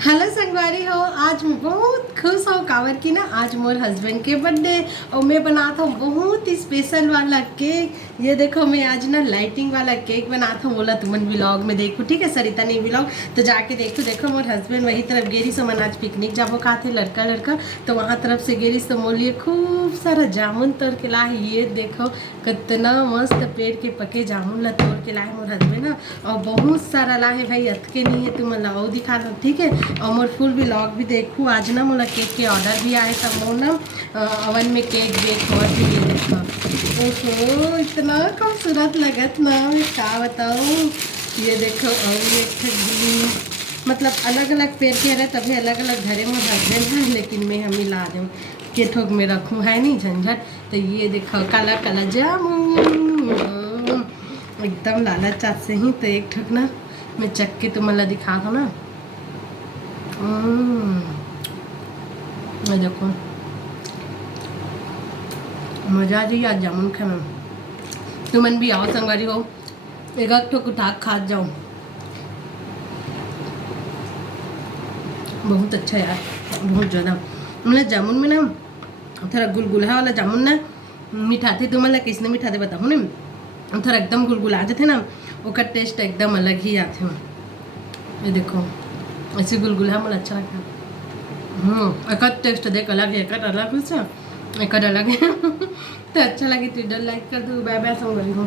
Hello संगवारी हो। आज मैं बहुत खुश हूँ कावर की ना आज मोर हस्बैंड के बर्थडे और मैं बनाता हूँ बहुत ही स्पेशल वाला केक। ये देखो मैं आज ना लाइटिंग वाला केक बनाता हूँ। बोला तुमन व्लॉग में देखो, ठीक है सरिता नहीं व्लॉग तो जाके देखो। देखो मोर हस्बैंड वही तरफ गेरी सो मन आज पिकनिक जाबो का थे लड़का लड़का तो वहाँ तरफ से गेरी सो मोर लिए खूब सारा जामुन तोड़ के लाए। ये देखो कितना मस्त पेड़ के पके जामुन ला तोड़ के लाए मोर हस्बैंड ना, और बहुत सारा लाए भाई अतके नहीं है तुम ला दिखा दो, ठीक है। और मोर फुल व्लॉग भी देखूँ। आज ना मोला केक के ऑर्डर भी आए तब मोर ना ओवन में केक बेक और भी ये देखो। ओहो इतना खूबसूरत लगत ना, मैं क्या बताऊँ। ये देखो और एक मतलब अलग अलग पेड़ के रहे तभी अलग अलग घरे में हस्बैंड है, लेकिन मैं हम ला दूँ के ठोक में रखूँ है नहीं झंझट। तो ये देखो काला काला जामुन एकदम लाला चाट से ही। तो एक ठोक ना मैं चख के तुम्हें दिखा दो ना। देखो मजा आ जाइए आज जामुन खाना। तुमन भी आओ संगवारी हो, एक ठोक उठा खा जाओ। बहुत अच्छा यार, बहुत ज़्यादा। मतलब जामुन में ना थोड़ा गुलगुला वाला जामुन ना मीठा थे। तुम्हारा किसने मीठा थे बताओ ना, थोड़ा एकदम गुलगुला थे ना उसका टेस्ट एकदम अलग ही आते हैं। ये देखो ऐसे गुलगुला मुझे अच्छा लगता है। एक टेस्ट देख अलग है, एक अलग है, एक अलग है। तो अच्छा लगे तो इधर लाइक कर दो। बाय बाय संगवारी हो।